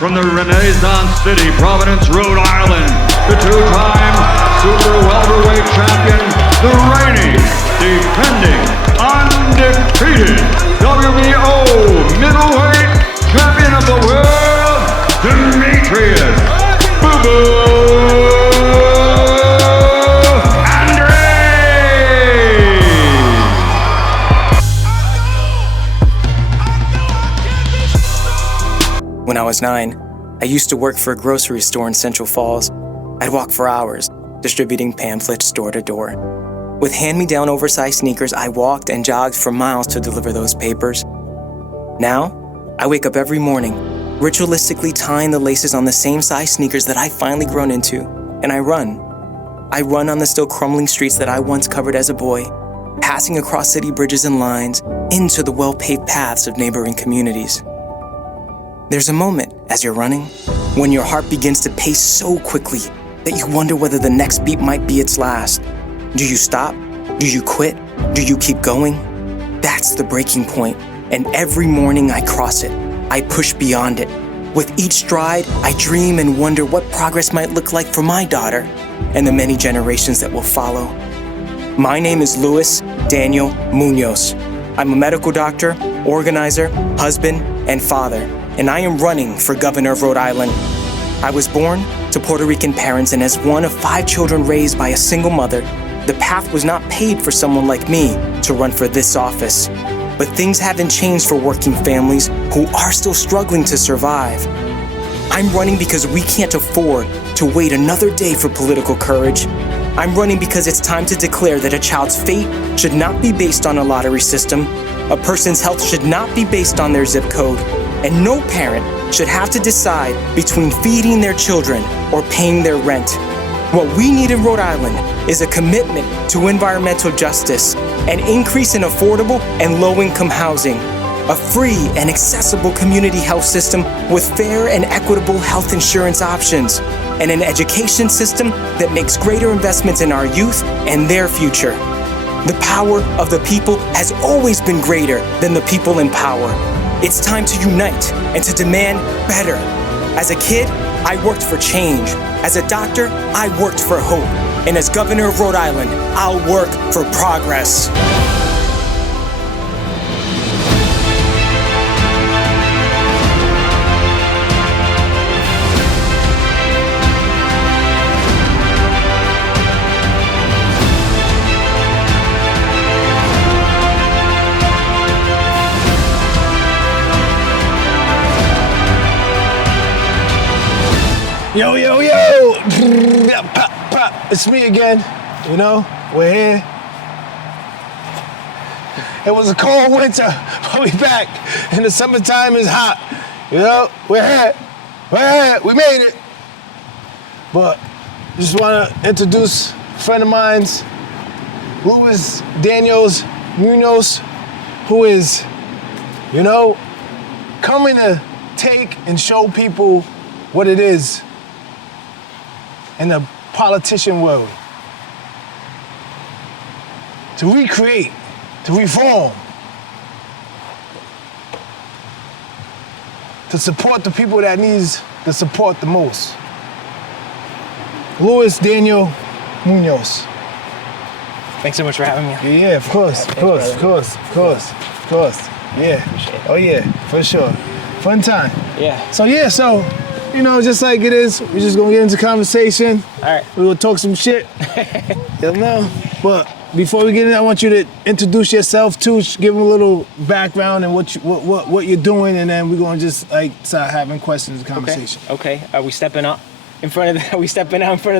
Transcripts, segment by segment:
from the Renaissance City, Providence, Rhode Island, the two-time super welterweight champion, the reigning, defending, undefeated WBO middleweight champion of the world, Demetrius Boo-Boo Andrade! When I was 9, I used to work for a grocery store in Central Falls. I'd walk for hours, distributing pamphlets door to door. With hand-me-down oversized sneakers, I walked and jogged for miles to deliver those papers. Now, I wake up every morning, ritualistically tying the laces on the same size sneakers that I've finally grown into, and I run. I run on the still crumbling streets that I once covered as a boy, passing across city bridges and lines into the well-paved paths of neighboring communities. There's a moment as you're running when your heart begins to pace so quickly that you wonder whether the next beat might be its last. Do you stop? Do you quit? Do you keep going? That's the breaking point, and every morning I cross it. I push beyond it. With each stride, I dream and wonder what progress might look like for my daughter and the many generations that will follow. My name is Luis Daniel Munoz. I'm a medical doctor, organizer, husband, and father, and I am running for governor of Rhode Island. I was born to Puerto Rican parents, and as one of 5 children raised by a single mother, the path was not paved for someone like me to run for this office. But things haven't changed for working families who are still struggling to survive. I'm running because we can't afford to wait another day for political courage. I'm running because it's time to declare that a child's fate should not be based on a lottery system, a person's health should not be based on their zip code, and no parent should have to decide between feeding their children or paying their rent. What we need in Rhode Island is a commitment to environmental justice, an increase in affordable and low-income housing, a free and accessible community health system with fair and equitable health insurance options, and an education system that makes greater investments in our youth and their future. The power of the people has always been greater than the people in power. It's time to unite and to demand better. As a kid, I worked for change. As a doctor, I worked for hope. And as governor of Rhode Island, I'll work for progress. Yo, yo, yo! Pop, pop. It's me again. You know, we're here. It was a cold winter, but we back. And the summertime is hot. You know, we're here. We're here. We made it. But just want to introduce a friend of mine's, Luis Daniel Munoz, who is, you know, coming to take and show people what it is in the politician world. To recreate, to reform, to support the people that needs the support the most. Luis Daniel Munoz. Thanks so much for having me. Yeah, of course. Yeah. Oh yeah, for sure. Fun time. Yeah. So you know, just like it is, we're just gonna get into conversation. All right. We will talk some shit. You know? But before we get in, I want you to introduce yourself too. Give them a little background and what you're doing, and then we're gonna just like start having questions and conversation. Okay. Are we stepping out in front of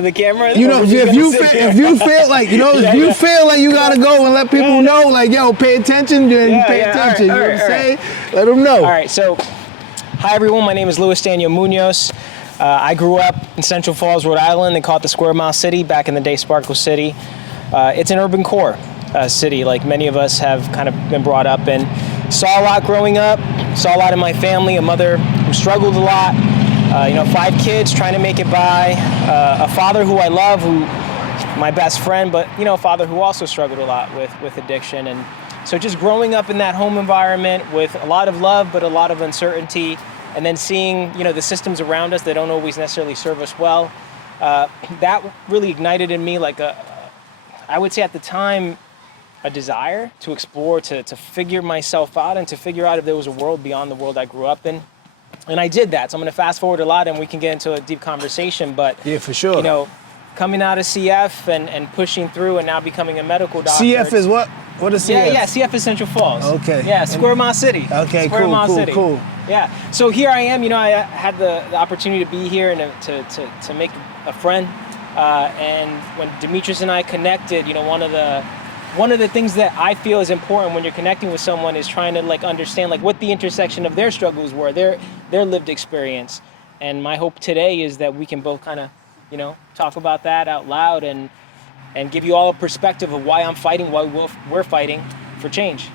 the camera? You know, if you feel like you feel like you gotta go and let people know, like, yo, pay attention, then pay attention. All right, you know what I'm saying? Let them know. All right. So, hi everyone. My name is Luis Daniel Munoz. I grew up in Central Falls, Rhode Island. They call it the Square Mile City. Back in the day, Sparkle City. It's an urban core city, like many of us have kind of been brought up in. Saw a lot growing up. Saw a lot in my family. A mother who struggled a lot. 5 kids trying to make it by. A father who I love, who my best friend, but a father who also struggled a lot with addiction. And so just growing up in that home environment with a lot of love, but a lot of uncertainty, and then seeing, the systems around us that don't always necessarily serve us well, that really ignited in me I would say at the time, a desire to explore, to figure myself out and to figure out if there was a world beyond the world I grew up in. And I did that. So I'm going to fast forward a lot and we can get into a deep conversation. But, yeah, for sure. Coming out of CF and pushing through and now becoming a medical doctor. CF is what? What is CF? Yeah, CF is Central Falls. Okay. Yeah, Square Mile City. Okay, Square Mile City. cool. Yeah. So here I am. I had the opportunity to be here and to make a friend. And when Demetrius and I connected, one of the things that I feel is important when you're connecting with someone is trying to understand what the intersection of their struggles were, their lived experience. And my hope today is that we can both kind of, talk about that out loud and give you all a perspective of why I'm fighting, why we're fighting for change.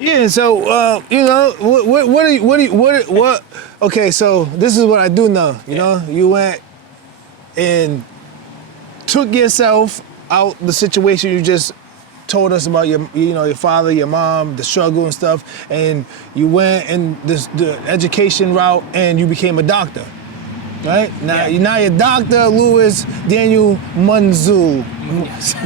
Yeah. So, what? Okay. So this is what I do know. You went and took yourself out the situation you just told us about your father, your mom, the struggle and stuff, and you went in the education route and you became a doctor, right? Now you're Dr. Louis Daniel Munoz.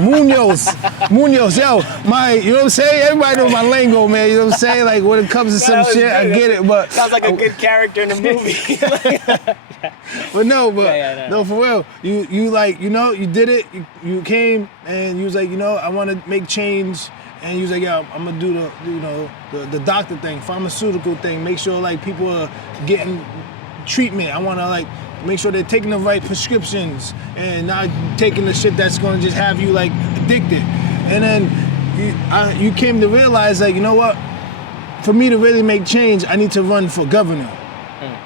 Munoz, yo, you know what I'm saying? Everybody knows my lingo, man. You know what I'm saying? Like when it comes to some shit, good. I get it, but sounds like a good character in a movie. No, for real. You you did it. You came and you was like, I want to make change. And you was like, yeah, I'm gonna do the doctor thing, pharmaceutical thing. Make sure people are getting treatment. I want to make sure they're taking the right prescriptions and not taking the shit that's gonna just have you addicted. And then you came to realize what? For me to really make change, I need to run for governor.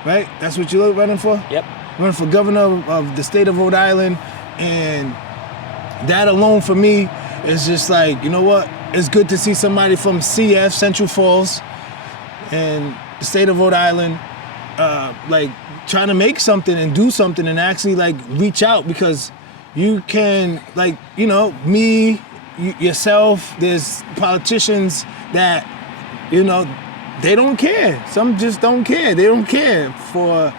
Right? That's what you're running for? Yep. Run for governor of the state of Rhode Island. And that alone for me is just what? It's good to see somebody from CF, Central Falls, and the state of Rhode Island, trying to make something and do something and actually reach out, because you can me, yourself, there's politicians that, they don't care. Some just don't care. They don't care for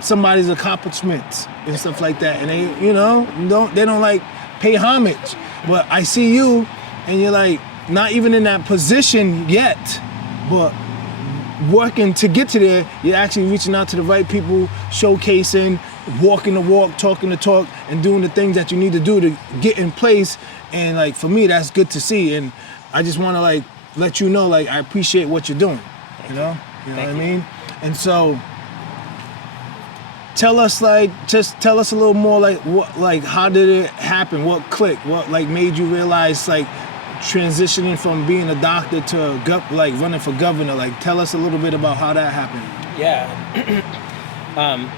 somebody's accomplishments and stuff like that. And they don't pay homage. But I see you and you're not even in that position yet, but working to get to there. You're actually reaching out to the right people, showcasing, walking the walk, talking the talk, and doing the things that you need to do to get in place. And for me, that's good to see. And I just want to let you know, I appreciate what you're doing. You know what I mean? And so tell us just tell us a little more what how did it happen? What clicked? What made you realize transitioning from being a doctor to running for governor? Tell us a little bit about how that happened. Yeah.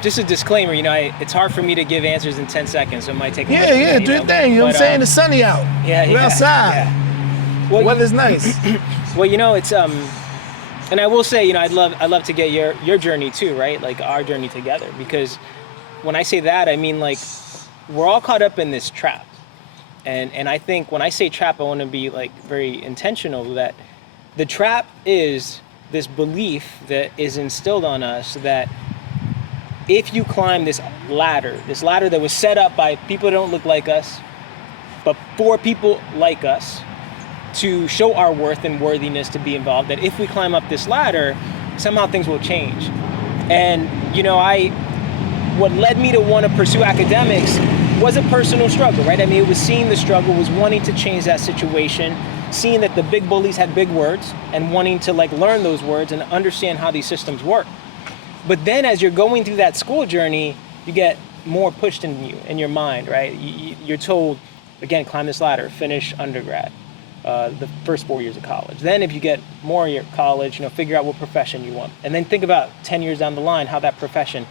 Just a disclaimer, it's hard for me to give answers in 10 seconds, so it might take a minute. Yeah, do your thing. You know what I'm saying? It's sunny out. We're outside. Yeah. Well, weather's nice. Well, it's and I will say, I'd love to get your journey too, right? Our journey together, because when I say that, I mean we're all caught up in this trap. And I think when I say trap, I want to be very intentional that the trap is this belief that is instilled on us that if you climb this ladder that was set up by people that don't look like us, but for people like us, to show our worth and worthiness to be involved, that if we climb up this ladder, somehow things will change. And, what led me to want to pursue academics was a personal struggle, right? I mean, it was seeing the struggle, was wanting to change that situation, seeing that the big bullies had big words and wanting to learn those words and understand how these systems work. But then as you're going through that school journey, you get more pushed in your mind, right? You're told, again, climb this ladder, finish undergrad. The first 4 years of college. Then if you get more in your college, figure out what profession you want. And then think about 10 years down the line, how that profession.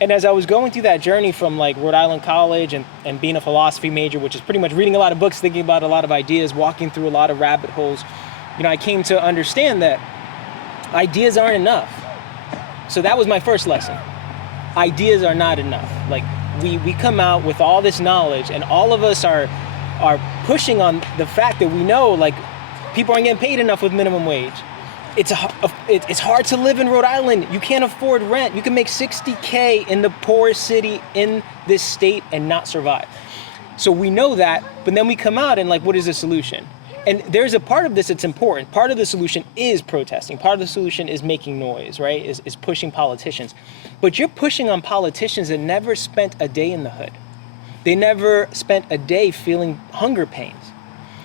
And as I was going through that journey from Rhode Island College and being a philosophy major, which is pretty much reading a lot of books, thinking about a lot of ideas, walking through a lot of rabbit holes, I came to understand that ideas aren't enough. So that was my first lesson. Ideas are not enough. We come out with all this knowledge and all of us are pushing on the fact that we know people aren't getting paid enough with minimum wage. it's hard to live in Rhode Island. You can't afford rent. You can make $60K in the poorest city in this state and not survive. So we know that, but then we come out and like, what is the solution? And there's a part of this that's important. Part of the solution is protesting. Part of the solution is making noise, right? Is pushing politicians. But you're pushing on politicians that never spent a day in the hood. They never spent a day feeling hunger pains.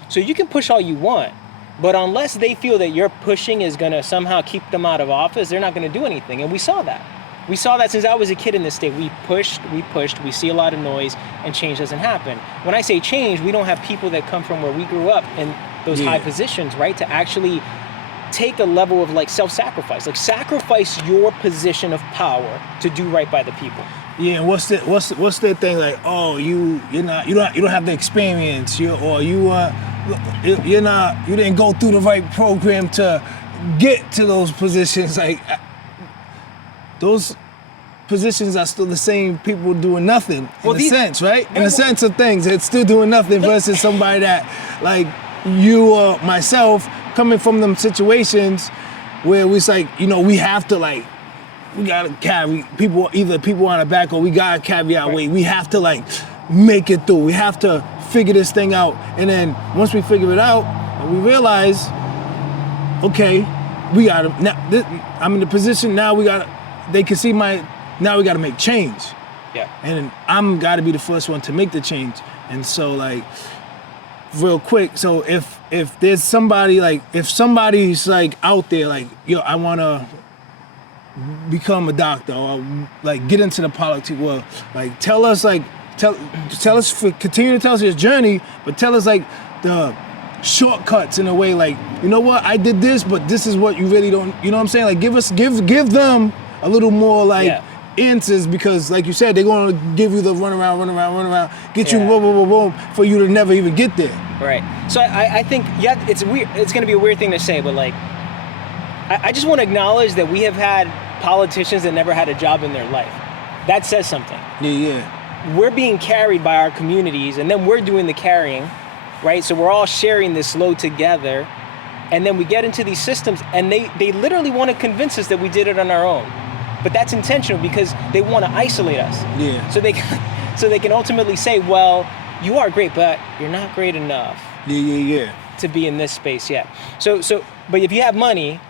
So you can push all you want, but unless they feel that your pushing is gonna somehow keep them out of office, they're not gonna do anything. And we saw that. We saw that since I was a kid in this state. We pushed, we see a lot of noise, and change doesn't happen. When I say change, we don't have people that come from where we grew up in those high positions, right? To actually take a level of like self-sacrifice, like sacrifice your position of power to do right by the people. Yeah, and what's that thing like? Oh, you don't have the experience, you didn't go through the right program to get to those positions. Like those positions are still the same people doing nothing in a sense, right? In the sense of things, it's still doing nothing versus somebody that like you or myself coming from them situations where it's like, we have to like. We gotta carry people, either people on our back or we gotta carry our weight. We have to like make it through. We have to figure this thing out. And then once we figure it out, we realize, okay, we gotta, now, I'm in the position now they can see now we gotta make change. Yeah. And I'm gotta be the first one to make the change. And so like, real quick, so if there's somebody like, if somebody's like out there like, yo, I wanna become a doctor or like get into the politics world, like tell us continue to tell us your journey, but tell us like the shortcuts in a way, like, you know what, I did this, but this is what you really don't, you know what I'm saying? Like give them a little more like answers, because like you said, they're gonna give you the run around, get you boom, boom, boom, boom, for you to never even get there. Right. So I think, it's weird, it's gonna be a weird thing to say, but like, I just want to acknowledge that we have had politicians that never had a job in their life. That says something. Yeah. We're being carried by our communities, and then we're doing the carrying, right? So we're all sharing this load together, and then we get into these systems, and they literally want to convince us that we did it on our own. But that's intentional because they want to isolate us. Yeah. So they can ultimately say, well, you are great, but you're not great enough. Yeah. To be in this space yet. But if you have money,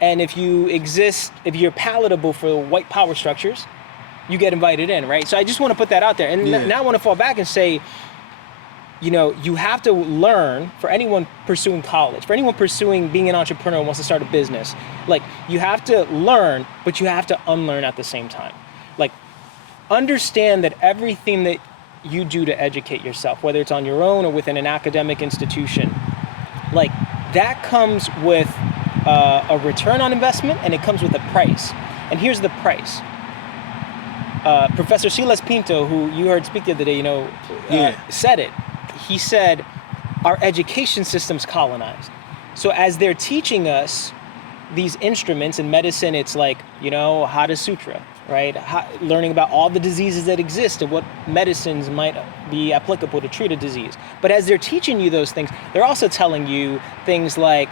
and if you're palatable for white power structures, you get invited in, right? So I just want to put that out there. And now I want to fall back and say, you have to learn, for anyone pursuing college, for anyone pursuing being an entrepreneur and wants to start a business, like you have to learn, but you have to unlearn at the same time. Like understand that everything that you do to educate yourself, whether it's on your own or within an academic institution, like that comes with a return on investment, and it comes with a price. And here's the price. Professor Silas Pinto, who you heard speak the other day, said it. He said, our education system's colonized. So as they're teaching us these instruments in medicine, it's like, Hatha Sutra, right? Learning about all the diseases that exist and what medicines might be applicable to treat a disease. But as they're teaching you those things, they're also telling you things like,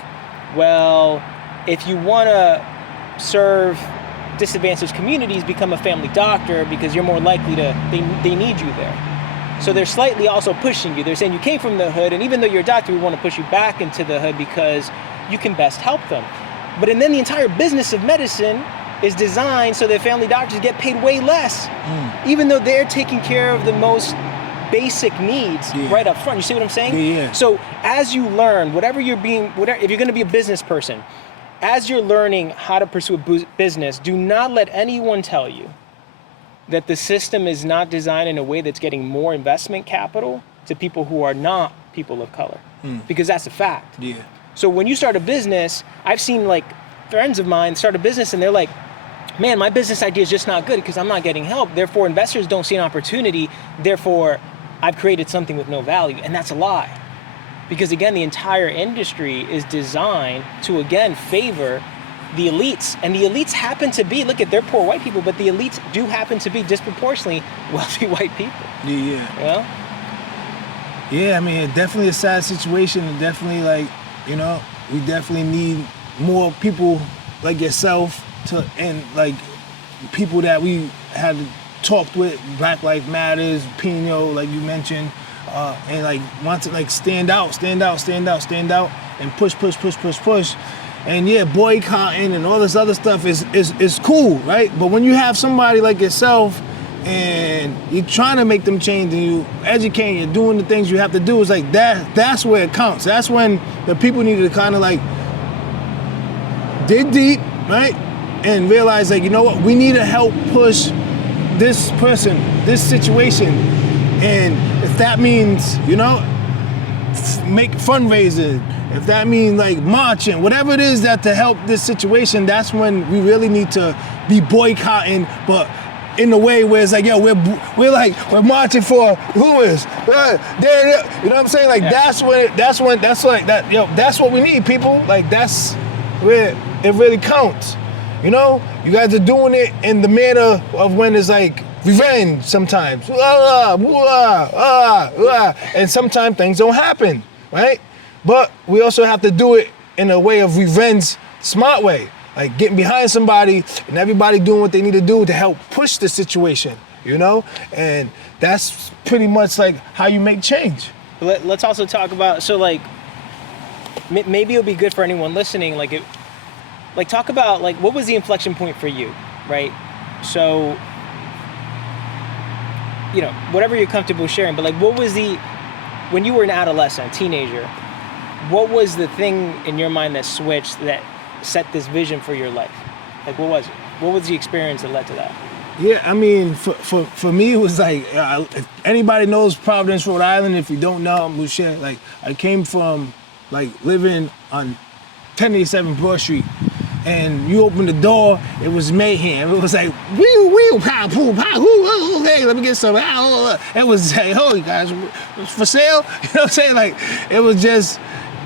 well, if you want to serve disadvantaged communities, become a family doctor because you're more likely they need you there. So they're slightly also pushing you. They're saying you came from the hood, and even though you're a doctor, we want to push you back into the hood because you can best help them. And then the entire business of medicine is designed so that family doctors get paid way less, even though they're taking care of the most basic needs right up front. You see what I'm saying? Yeah. So as you learn, if you're going to be a business person, as you're learning how to pursue a business, do not let anyone tell you that the system is not designed in a way that's getting more investment capital to people who are not people of color, because that's a fact. Yeah. So when you start a business, I've seen like friends of mine start a business and they're like, man, my business idea is just not good because I'm not getting help. Therefore, investors don't see an opportunity. Therefore, I've created something with no value. And that's a lie. Because again, the entire industry is designed to, again, favor the elites. And the elites happen to be, look at, they're poor white people, but the elites do happen to be disproportionately wealthy white people. Yeah. Yeah, I mean, it's definitely a sad situation. And definitely, like, we definitely need more people like yourself and like people that we had talked with, Black Lives Matters, Pino, like you mentioned, and like want to like stand out, and push. And yeah, boycotting and all this other stuff is cool, right? But when you have somebody like yourself and you're trying to make them change and you educate, you're doing the things you have to do, it's like that's where it counts. That's when the people need to kind of like dig deep, right? And realize like, you know what, we need to help push this person, this situation. And if that means, you know, make fundraising, if that means like marching, whatever it is that to help this situation, that's when we really need to be boycotting, but in a way where it's like, yo, we're marching for Lewis. You know what I'm saying? Like that's what we need, people. Like that's where it really counts. You know, you guys are doing it in the manner of when it's like revenge sometimes. And sometimes things don't happen, right? But we also have to do it in a way of revenge, smart way. Like getting behind somebody and everybody doing what they need to do to help push the situation, you know? And that's pretty much like how you make change. Let's also talk about, so like, maybe it'll be good for anyone listening, talk about like, what was the inflection point for you, right? So, you know, whatever you're comfortable sharing, but like, when you were an adolescent, teenager, what was the thing in your mind that switched, that set this vision for your life? Like, what was it? What was the experience that led to that? Yeah, I mean, for me, it was like, if anybody knows Providence, Rhode Island, if you don't know, I'm gonna share, like, I came from, like, living on 1087 Broad Street, and you open the door, it was mayhem. It was like, wee, pow, poo, pow, woo, hey, let me get some. It was like, oh, you guys, for sale? You know what I'm saying? Like, it was just,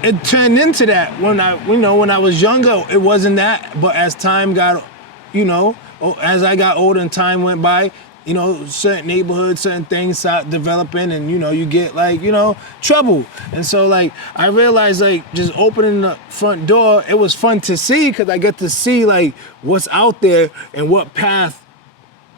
it turned into that when I was younger. It wasn't that, but as time got, you know, as I got older and time went by, you know, certain neighborhoods, certain things start developing, and you know, you get like, you know, trouble. And so like, I realized like just opening the front door, it was fun to see because I get to see like what's out there and what path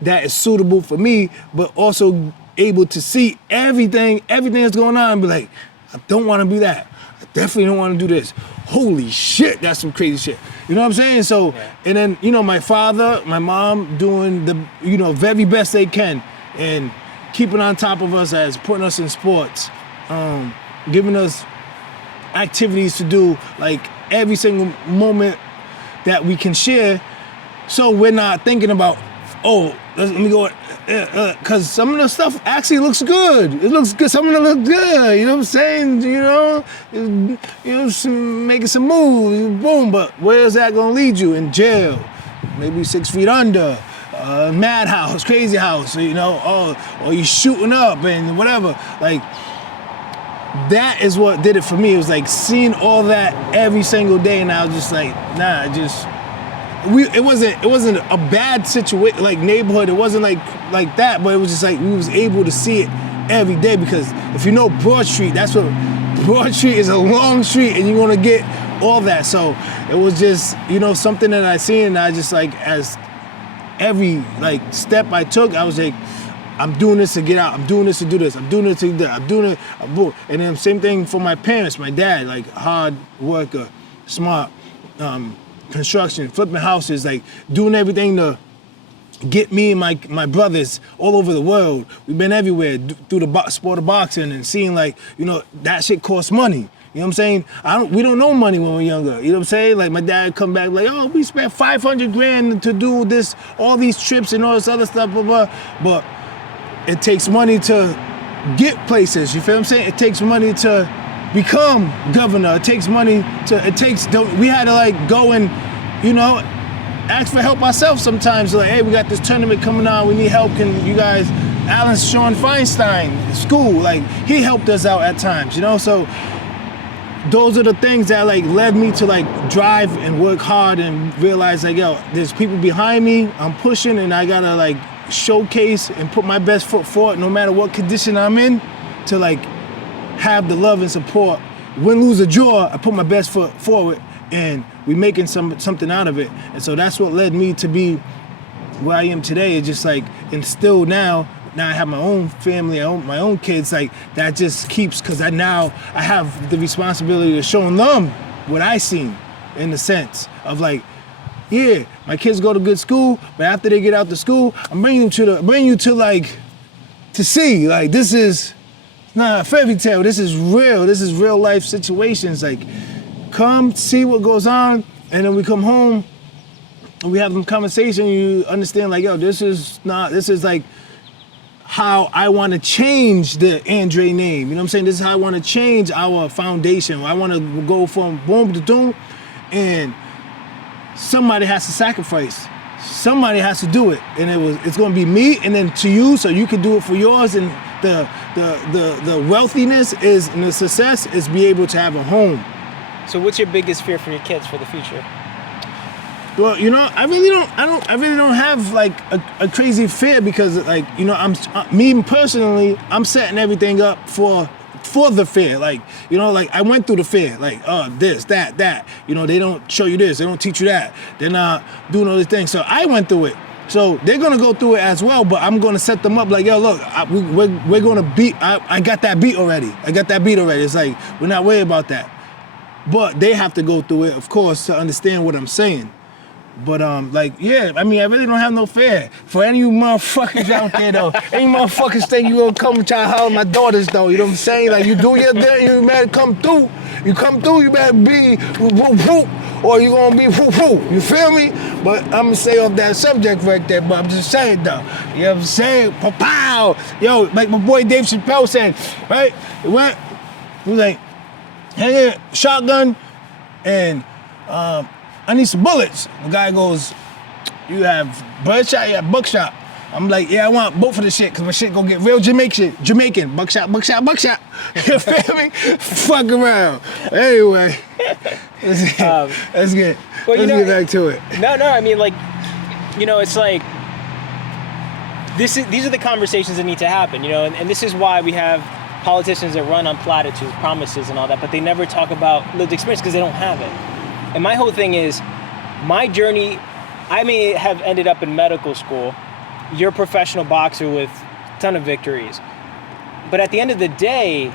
that is suitable for me, but also able to see everything that's going on and be like, I don't want to do that. I definitely don't want to do this. Holy shit, that's some crazy shit. You know what I'm saying? So, and then, you know, my father, my mom doing the, you know, very best they can and keeping on top of us as putting us in sports, giving us activities to do like every single moment that we can share. So we're not thinking about, oh, let me go, because some of the stuff actually looks good. It looks good. Some of it looks good. You know what I'm saying? You know, making some moves, boom. But where is that gonna lead you? In jail, maybe 6 feet under, madhouse, crazy house. You know, or you shooting up and whatever. Like that is what did it for me. It was like seeing all that every single day, and I was just like, nah, it wasn't a bad situation, like neighborhood. It wasn't like that, but it was just like we was able to see it every day, because if you know Broad Street, Broad Street is a long street, and you want to get all that. So it was just, you know, something that I seen, and I just like, as every like step I took, I was like, I'm doing this to get out. I'm doing this to do this. I'm doing this to do that. I'm doing it. And then same thing for my parents. My dad, like hard worker, smart. Construction, flipping houses, like doing everything to get me and my brothers all over the world. We've been everywhere through the sport of boxing and seeing like, you know, that shit costs money. You know what I'm saying? We don't know money when we're younger. You know what I'm saying? Like my dad come back like, oh, we spent 500 grand to do this, all these trips and all this other stuff, blah, blah. But it takes money to get places. You feel what I'm saying? It takes money to become governor. It takes money we had to like go and, you know, ask for help ourselves sometimes. Like, hey, we got this tournament coming on, we need help. Can you guys, Sean Feinstein, school, like he helped us out at times, you know? So those are the things that like led me to like drive and work hard and realize like, yo, there's people behind me, I'm pushing, and I gotta like showcase and put my best foot forward no matter what condition I'm in, to like have the love and support. Win, lose, or draw, I put my best foot forward and we making something out of it. And so that's what led me to be where I am today. It's just like, and still now I have my own family, my own kids, like that just keeps, because I have the responsibility of showing them what I seen, in the sense of like, yeah, my kids go to good school, but after they get out the school, I'm bringing you to see, like, this is not a fairy tale, this is real life situations. Like, come see what goes on, and then we come home and we have some conversation, you understand, like, yo, this is like how I want to change the Andrade name, you know what I'm saying? This is how I want to change our foundation. I want to go from boom to doom, and somebody has to sacrifice. Somebody has to do it, and it's going to be me, and then to you, so you can do it for yours. And the wealthiness is, and the success is, be able to have a home. So what's your biggest fear for your kids for the future? Well, you know, I really don't have like a crazy fear, because, like, you know, me personally, I'm setting everything up for the fear. Like, you know, like I went through the fear, like, this, that, you know, they don't show you this, they don't teach you that, they're not doing all these things. So I went through it. So they're gonna go through it as well, but I'm gonna set them up like, yo, look, we're gonna beat, I got that beat already. It's like, we're not worried about that. But they have to go through it, of course, to understand what I'm saying. But like, yeah, I mean, I really don't have no fear for any of you motherfuckers out there, though. Any motherfuckers think you gonna come and try to holler at my daughters, though. You know what I'm saying? Like, you do your thing, you better come through. You come through, you better be whoop, or you gonna be whoop. You feel me? But I'm gonna stay off that subject right there. But I'm just saying, though. You know what I'm saying? Pow. Yo, like my boy Dave Chappelle said, right? He was like, hey, shotgun, and I need some bullets. The guy goes, you have birdshot, you have buckshot. I'm like, yeah, I want both of the shit, because my shit gonna get real Jamaican. Buckshot. You feel me? Fuck around. Anyway, let's get back to it. No, I mean, like, you know, it's like, these are the conversations that need to happen, you know, and this is why we have politicians that run on platitudes, promises, and all that, but they never talk about lived experience because they don't have it. And my whole thing is, my journey, I may have ended up in medical school. You're a professional boxer with a ton of victories. But at the end of the day,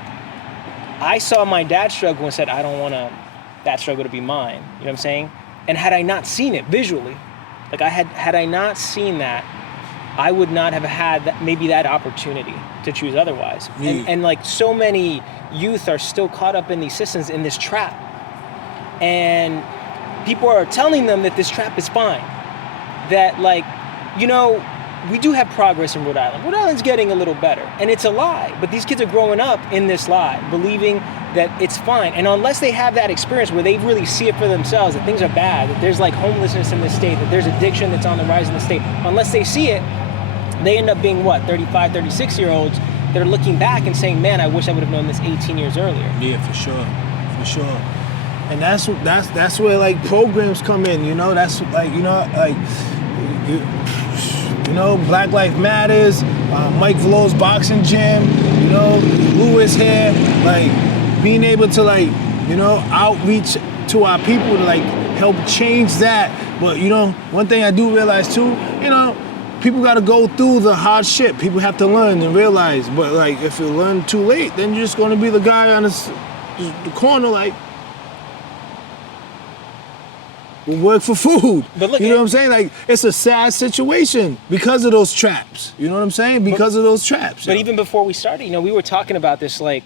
I saw my dad struggle and said, I don't want that struggle to be mine. You know what I'm saying? And had I not seen it visually, like had I not seen that, I would not have had that opportunity to choose otherwise. And like, so many youth are still caught up in these systems, in this trap. And people are telling them that this trap is fine. That, like, you know, we do have progress in Rhode Island. Rhode Island's getting a little better. And it's a lie. But these kids are growing up in this lie, believing that it's fine. And unless they have that experience where they really see it for themselves, that things are bad, that there's like homelessness in the state, that there's addiction that's on the rise in the state, unless they see it, they end up being 35, 36-year-olds that are looking back and saying, man, I wish I would have known this 18 years earlier. Yeah, for sure. And that's where, like, programs come in, you know. That's like, you know, like, you know, Black Lives Matters, Mike Vallot's boxing gym, you know, Lewis here, like, being able to, like, you know, outreach to our people to, like, help change that. But, you know, one thing I do realize too, you know, people got to go through the hard shit. People have to learn and realize. But, like, if you learn too late, then you're just going to be the guy on the corner, like, work for food. But look, you know what I'm saying? Like, it's a sad situation because of those traps. You know what I'm saying? Because of those traps. But even before we started, you know, we were talking about this, like,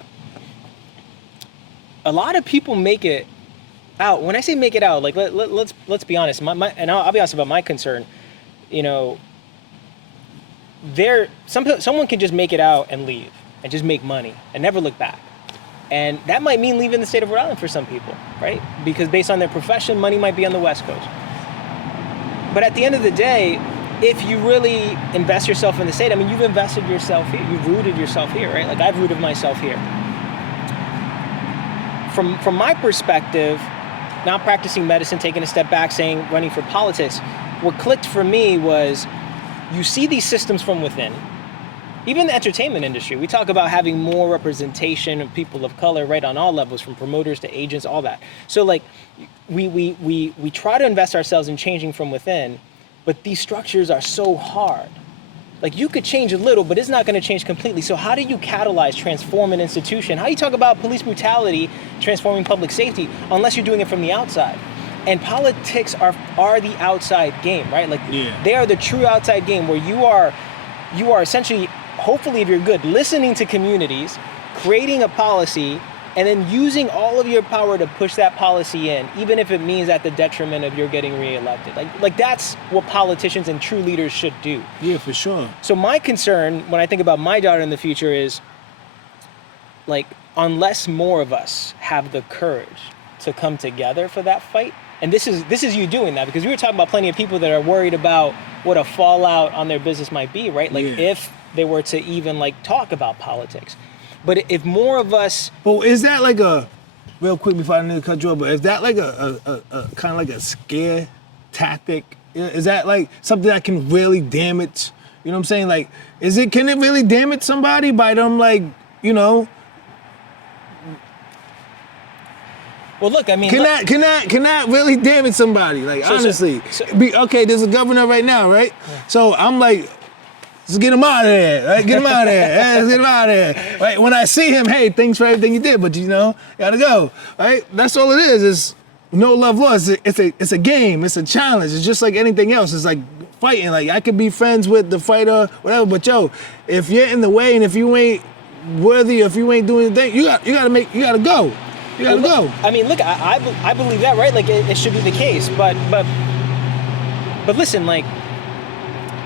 a lot of people make it out. When I say make it out, like, let's be honest. And I'll be honest about my concern. You know, someone can just make it out and leave and just make money and never look back. And that might mean leaving the state of Rhode Island for some people, right? Because based on their profession, money might be on the West Coast. But at the end of the day, if you really invest yourself in the state, I mean, you've invested yourself here. You've rooted yourself here, right? Like, I've rooted myself here. From my perspective, not practicing medicine, taking a step back, saying running for politics, what clicked for me was, you see these systems from within, Even the entertainment industry, we talk about having more representation of people of color, right, on all levels, from promoters to agents, all that. So like, we try to invest ourselves in changing from within, but these structures are so hard. Like, you could change a little, but it's not going to change completely. So how do you catalyze, transform an institution? How do you talk about police brutality, transforming public safety, unless you're doing it from the outside? And politics are the outside game, right? Like, they are the true outside game, where you are essentially, hopefully if you're good, listening to communities, creating a policy, and then using all of your power to push that policy in, even if it means at the detriment of your getting reelected. Like that's what politicians and true leaders should do. Yeah, for sure. So my concern when I think about my daughter in the future is, like, unless more of us have the courage to come together for that fight, and this is you doing that, because we were talking about plenty of people that are worried about what a fallout on their business might be, right? Like, if they were to even like talk about politics. But if more of us... Well, is that like a, real quick before I need to cut you off, but is that like a kind of like a scare tactic? Is that like something that can really damage, you know what I'm saying? Like, can it really damage somebody by them, like, you know? Well, look, I mean... Can that really damage somebody? Like, honestly. Okay, there's a governor right now, right? Yeah. So I'm like... Just get him out of there, right? Get him out of there. Let's get him out of there. Right? When I see him, hey, thanks for everything you did, but you know, gotta go. Right? That's all it is. It's no love lost. It's a game. It's a challenge. It's just like anything else. It's like fighting. Like, I could be friends with the fighter, whatever, but yo, if you're in the way and if you ain't worthy, if you ain't doing anything, you gotta go. You gotta go. I mean, look, I believe that, right? Like, it should be the case, but listen, like,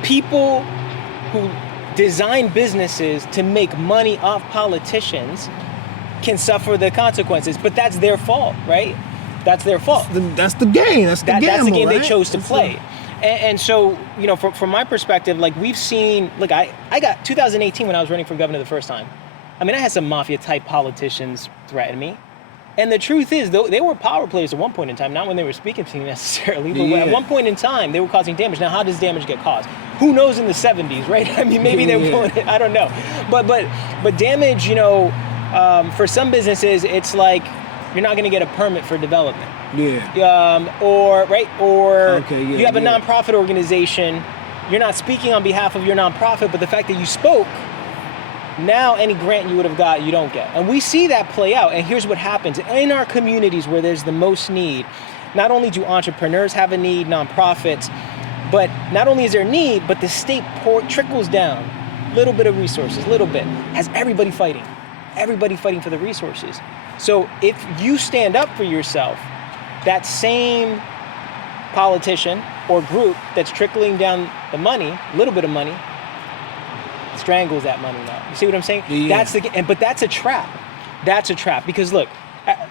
people who design businesses to make money off politicians can suffer the consequences, but that's their fault, right? That's their fault. That's the game. That's the game they chose to play. And so, you know, from my perspective, like, we've seen, like, I got 2018 when I was running for governor the first time. I mean, I had some mafia type politicians threaten me. And the truth is, though, they were power players at one point in time, not when they were speaking to me necessarily, but at one point in time, they were causing damage. Now, how does damage get caused? Who knows in the 70s, right? I mean, maybe they were pulling it, I don't know. But damage, you know, for some businesses, it's like you're not going to get a permit for development. Yeah. Or you have a nonprofit organization, you're not speaking on behalf of your nonprofit, but the fact that you spoke, now any grant you would have got, you don't get. And we see that play out. And here's what happens. In our communities where there's the most need, not only do entrepreneurs have a need, nonprofits, but not only is there need, but the state trickles down. Little bit of resources, little bit. Has everybody fighting. Everybody fighting for the resources. So if you stand up for yourself, that same politician or group that's trickling down the money, a little bit of money, strangles that money now. You see what I'm saying? Yeah. But that's a trap. That's a trap, because look,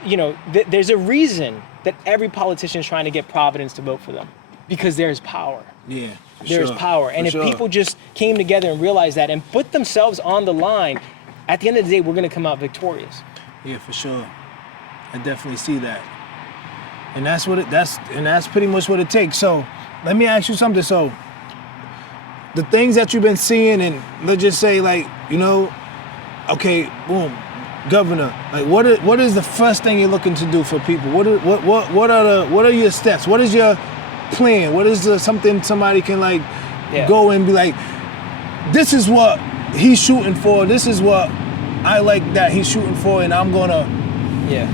you know, there's a reason that every politician is trying to get Providence to vote for them, because there's power. Yeah, there's power, and if people just came together and realized that and put themselves on the line, at the end of the day, we're going to come out victorious. Yeah, for sure. I definitely see that, and that's pretty much what it takes. So, let me ask you something. So, the things that you've been seeing, and let's just say, like, you know, okay, boom, governor, like, what is the first thing you're looking to do for people? What are your steps? What is your plan? What is something somebody can, like, go and be like, this is what he's shooting for. This is what I like that he's shooting for, and I'm gonna. Yeah.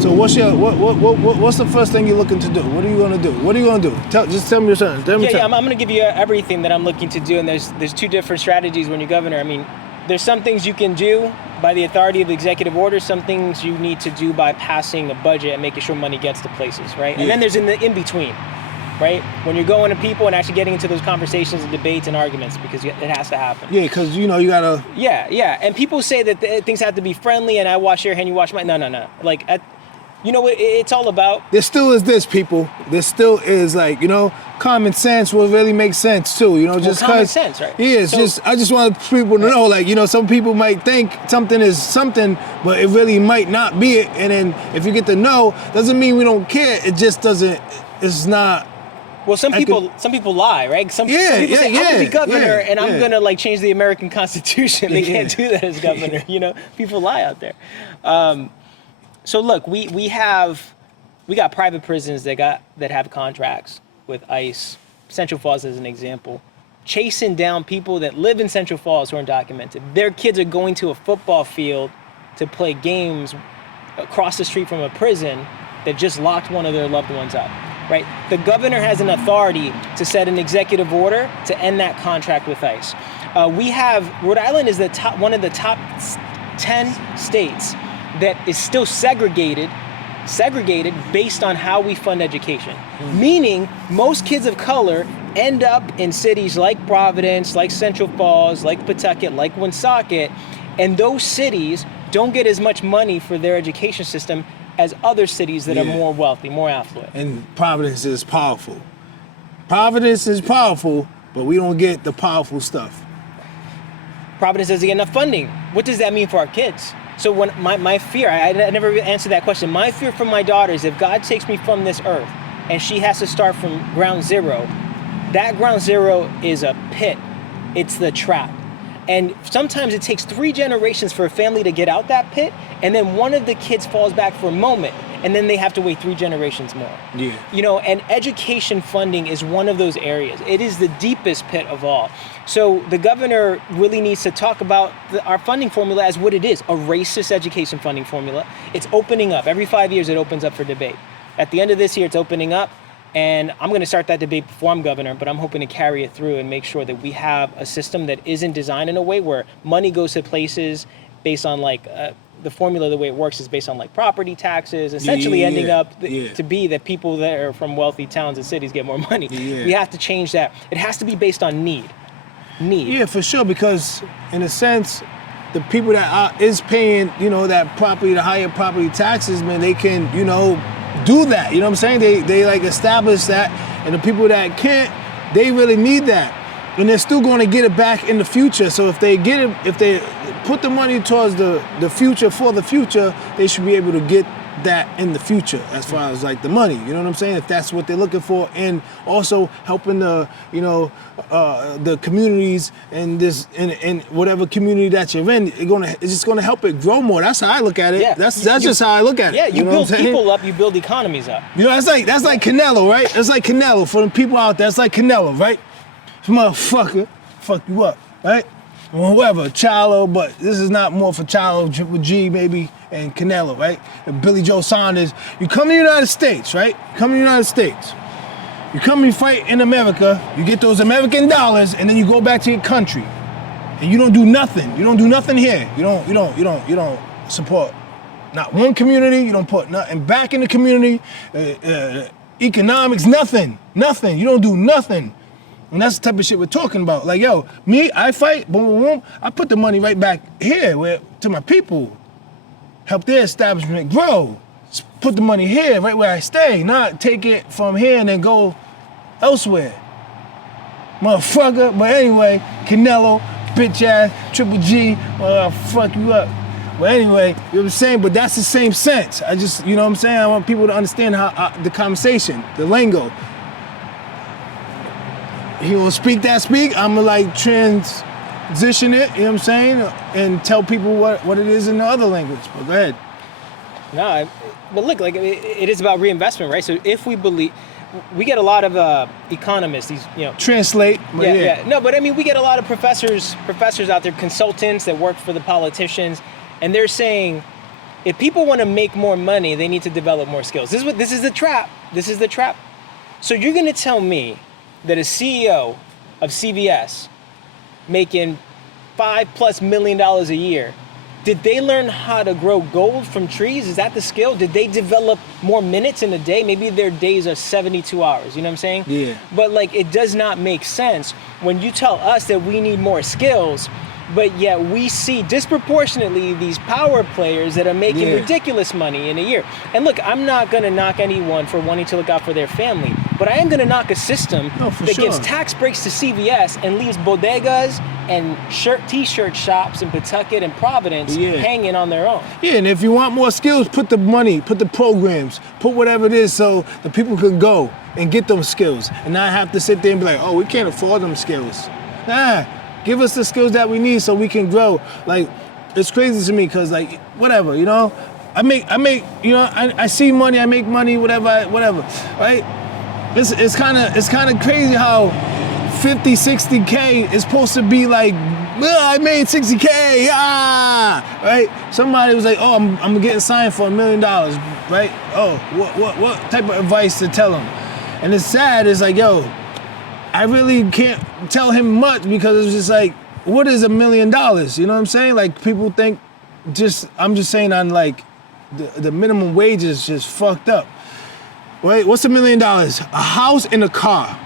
So what's the first thing you're looking to do? What are you gonna do? Just tell me your son. I'm gonna give you everything that I'm looking to do, and there's two different strategies when you're governor. I mean, there's some things you can do by the authority of executive order, some things you need to do by passing a budget and making sure money gets to places, right? And then there's in between, right? When you're going to people and actually getting into those conversations and debates and arguments, because it has to happen. Yeah, because, you know, you gotta. Yeah. And people say that things have to be friendly, and I wash your hand, you wash mine. No. Like, you know what it's all about? There still is this, people. There still is, like, you know, common sense will really make sense too, you know, just because. Common sense, right? Yeah, I just want people to know, like, you know, some people might think something is something, but it really might not be it. And then if you get to know, doesn't mean we don't care. It just doesn't, it's not Well, some people lie, right? Some people say, I'm gonna be governor and I'm gonna like change the American Constitution. They can't do that as governor. You know, people lie out there. So look, we got private prisons that have contracts with ICE. Central Falls as an example, chasing down people that live in Central Falls who are undocumented. Their kids are going to a football field to play games across the street from a prison that just locked one of their loved ones up. Right? The governor has an authority to set an executive order to end that contract with ICE. Rhode Island is one of the top 10 states that is still segregated based on how we fund education. Meaning most kids of color end up in cities like Providence, like Central Falls, like Pawtucket, like Woonsocket, and those cities don't get as much money for their education system as other cities that are more wealthy, more affluent. And Providence is powerful. Providence is powerful, but we don't get the powerful stuff. Providence doesn't get enough funding. What does that mean for our kids? So when my fear, I never answered that question. My fear for my daughter is if God takes me from this earth and she has to start from ground zero, that ground zero is a pit. It's the trap. And sometimes it takes 3 generations for a family to get out that pit, and then one of the kids falls back for a moment, and then they have to wait 3 generations more. Yeah. You know, and education funding is one of those areas. It is the deepest pit of all. So the governor really needs to talk about our funding formula as what it is, a racist education funding formula. It's opening up. Every 5 years it opens up for debate. At the end of this year, it's opening up. And I'm going to start that debate before I'm governor, but I'm hoping to carry it through and make sure that we have a system that isn't designed in a way where money goes to places based on like the formula. The way it works is based on like property taxes, essentially ending up to be that people that are from wealthy towns and cities get more money. We have to change that. It has to be based on need. Yeah, for sure, because in a sense, the people that is paying, you know, that property, the higher property taxes, man, they can, you know, do that. You know what I'm saying? They like establish that, and the people that can't, they really need that, and they're still going to get it back in the future. So if they put the money towards the future for the future, they should be able to get that in the future as far as like the money. You know what I'm saying? If that's what they're looking for, and also helping the, you know, the communities and this and whatever community that you're in, it's just gonna help it grow more. That's how I look at it. Yeah. That's just how I look at it. Yeah, you build people up, you build economies up. You know, that's like Canelo, right? That's like Canelo for the people out there. That's like Canelo, right? This motherfucker fuck you up, right? Or whoever, Chalo, but this is not more for Chalo, Triple G maybe, and Canelo, right? And Billy Joe Saunders. You come to the United States, right? You come to the United States. You come and fight in America, you get those American dollars, and then you go back to your country. And you don't do nothing. You don't do nothing here. You don't support not one community, you don't put nothing back in the community, economics, nothing. You don't do nothing. And that's the type of shit we're talking about. Like, yo, me, I fight, boom, boom, boom. I put the money right back here to my people. Help their establishment grow. Put the money here, right where I stay. Not take it from here and then go elsewhere. Motherfucker. But anyway, Canelo, bitch ass, Triple G, I'll fuck you up. But anyway, you know what I'm saying? But that's the same sense. I just, you know what I'm saying? I want people to understand how the conversation, the lingo. He will speak, I'm gonna like transition it, you know what I'm saying? And tell people what it is in the other language. But go ahead. No, but look, like it is about reinvestment, right? So if we believe, we get a lot of economists, these, you know. Translate. Yeah. No, but I mean, we get a lot of professors out there, consultants that work for the politicians, and they're saying, if people want to make more money, they need to develop more skills. This is the trap. So you're gonna tell me that a CEO of CVS making $5+ million a year, did they learn how to grow gold from trees? Is that the skill? Did they develop more minutes in a day? Maybe their days are 72 hours, you know what I'm saying? Yeah. But like, it does not make sense when you tell us that we need more skills, but yet we see disproportionately these power players that are making ridiculous money in a year. And look, I'm not gonna knock anyone for wanting to look out for their family, but I am gonna knock a system that gives tax breaks to CVS and leaves bodegas and t-shirt shops in Pawtucket and Providence hanging on their own. Yeah, and if you want more skills, put the money, put the programs, put whatever it is so the people can go. and get them skills, and not have to sit there and be like, oh, we can't afford them skills. Nah, give us the skills that we need so we can grow. Like, it's crazy to me because, like, whatever, you know, I make, you know, I see money, I make money, whatever, right? It's kind of crazy how 50, 60K is supposed to be like, I made 60K, right? Somebody was like, oh, I'm getting signed for $1 million, right? Oh, what type of advice to tell him? And it's sad, it's like, yo, I really can't tell him much because it's just like, what is $1 million? You know what I'm saying? Like, people think I'm just saying on like, the minimum wage is just fucked up. Wait, what's $1 million? A house and a car.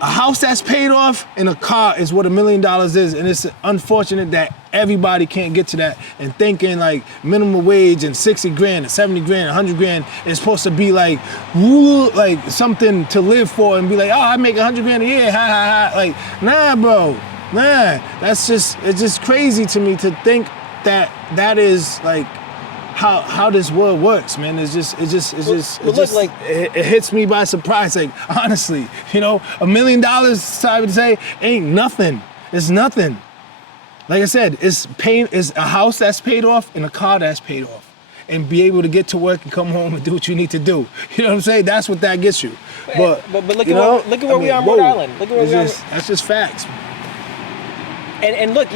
A house that's paid off and a car is what $1 million is, and it's unfortunate that everybody can't get to that and thinking like minimum wage and 60 grand and 70 grand, 100 grand is supposed to be like, like something to live for and be like, oh, I make 100 grand a year, ha ha ha. Like, nah, bro, nah. It's just crazy to me to think that is like how this world works, man. It hits me by surprise. Like, honestly, you know, $1 million, I would say, ain't nothing. It's nothing. Like I said, it's a house that's paid off and a car that's paid off, and be able to get to work and come home and do what you need to do. You know what I'm saying? That's what that gets you. But look at where we are in Rhode Island. Look at where we are. That's just facts. And look,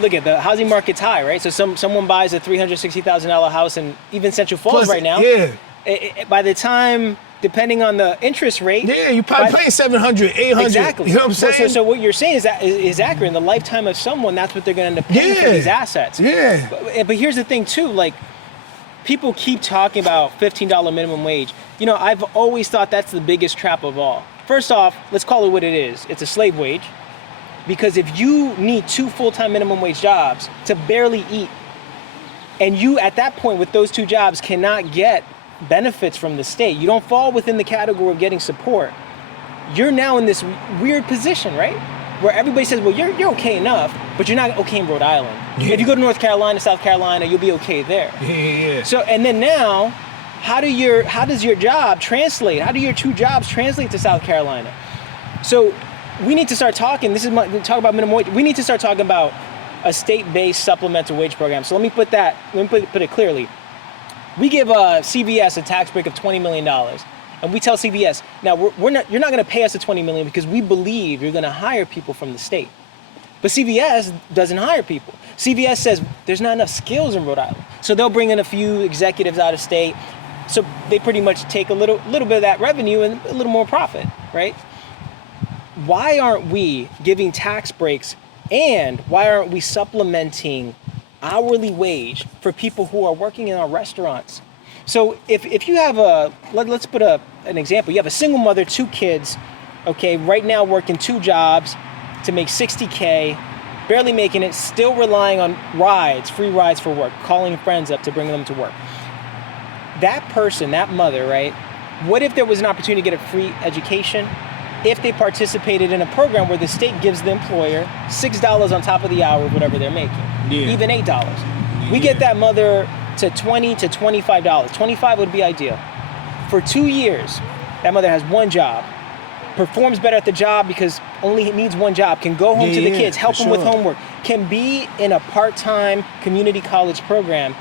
look at the housing market's high, right? So someone buys a $360,000 house in even Central Falls right now. Yeah. By the time, depending on the interest rate, yeah, you probably pay $700, $800. Exactly. You know what I'm saying? So what you're saying is accurate. In the lifetime of someone, that's what they're going to end up paying for these assets. Yeah. But here's the thing too, like, people keep talking about $15 minimum wage. You know, I've always thought that's the biggest trap of all. First off, let's call it what it is. It's a slave wage. Because if you need 2 full-time minimum wage jobs to barely eat, and you at that point with those 2 jobs cannot get benefits from the state, you don't fall within the category of getting support, you're now in this weird position, right? Where everybody says, well, you're okay enough, but you're not okay in Rhode Island. Yeah. If you go to North Carolina, South Carolina, you'll be okay there. Yeah. So, and then now, how does your job translate? How do your 2 jobs translate to South Carolina? So, we need to start talking. Talk about minimum wage. We need to start talking about a state-based supplemental wage program. So let me put it clearly. We give CVS a tax break of $20 million, and we tell CVS, now you're not going to pay us the $20 million because we believe you're going to hire people from the state. But CVS doesn't hire people. CVS says there's not enough skills in Rhode Island, so they'll bring in a few executives out of state. So they pretty much take a little bit of that revenue and a little more profit, right? Why aren't we giving tax breaks, and why aren't we supplementing hourly wage for people who are working in our restaurants? So if you have let's put an example. You have a single mother, 2 kids, okay, right now working 2 jobs to make $60K, barely making it, still relying on free rides for work, calling friends up to bring them to work. That person, that mother, right? What if there was an opportunity to get a free education? If they participated in a program where the state gives the employer $6 on top of the hour of whatever they're making, even $8. We get that mother to $20 to $25. $25 would be ideal. For 2 years, that mother has 1 job, performs better at the job because only needs 1 job, can go home to the kids, help them with homework, can be in a part-time community college program.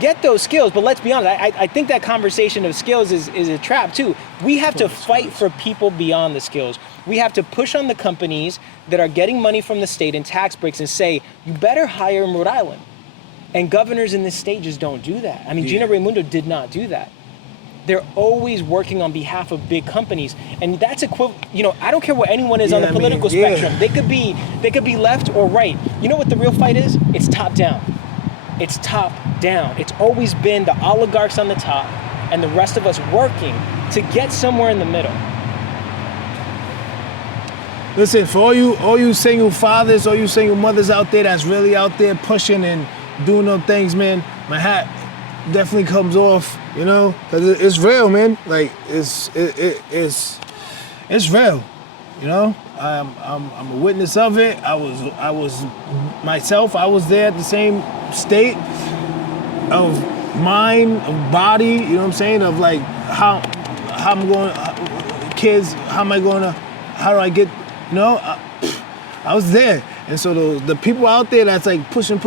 Get those skills, but let's be honest, I think that conversation of skills is a trap too. We have to fight for people beyond the skills. We have to push on the companies that are getting money from the state in tax breaks and say, you better hire in Rhode Island. And governors in this state just don't do that. I mean, Gina Raimondo did not do that. They're always working on behalf of big companies, and that's equivalent. You know, I don't care what anyone is on the political spectrum. They could be left or right. You know what the real fight is? It's top down. It's top down. It's always been the oligarchs on the top and the rest of us working to get somewhere in the middle. Listen, for all you single fathers, all you single mothers out there that's really out there pushing and doing those things, man, my hat definitely comes off, you know, because it's real, man. Like, it's real, you know. I'm a witness of it. I was myself. I was there at the same state of mind, of body. You know what I'm saying? Of like how I'm going, kids? How do I get, I was there. And so the people out there that's like pushing,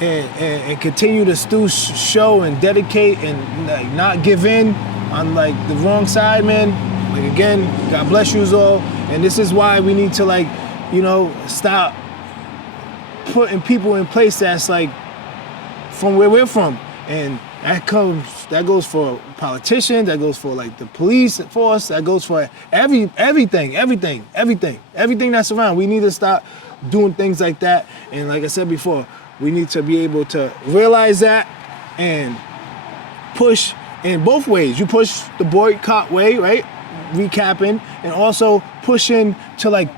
and continue to still show and dedicate and like not give in on like the wrong side, man. Like again, God bless you all. And this is why we need to like, stop putting people in place that's like from where we're from. And that goes for politicians, that goes for like the police force, that goes for everything that's around. We need to stop doing things like that. And like I said before, we need to be able to realize that and push in both ways. You push the boycott way, right? Recapping, and also pushing to like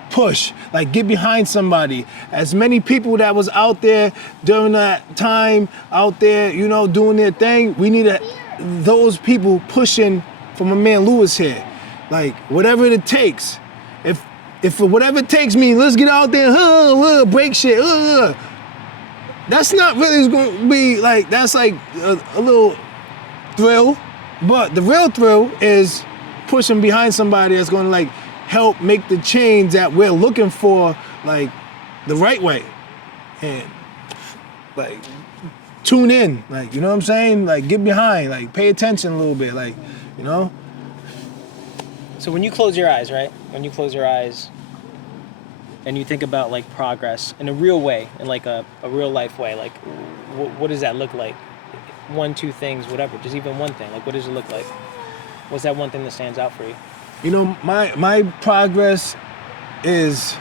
get behind somebody. As many people that was out there during that time, out there, doing their thing, we need those people pushing for my man Lewis here. Like, whatever it takes. If whatever it takes means let's get out there, break shit, that's not really going to be like, that's like a little thrill. But the real thrill is pushing behind somebody that's going to like help make the change that we're looking for, like the right way. And like tune in, like, you know what I'm saying? Like get behind, like pay attention a little bit, like, So when you close your eyes, right? When you close your eyes and you think about like progress in a real way, in like a real life way, like what does that look like? 1, 2 things, whatever, just even one thing. Like what does it look like? What's that one thing that stands out for you? My progress is,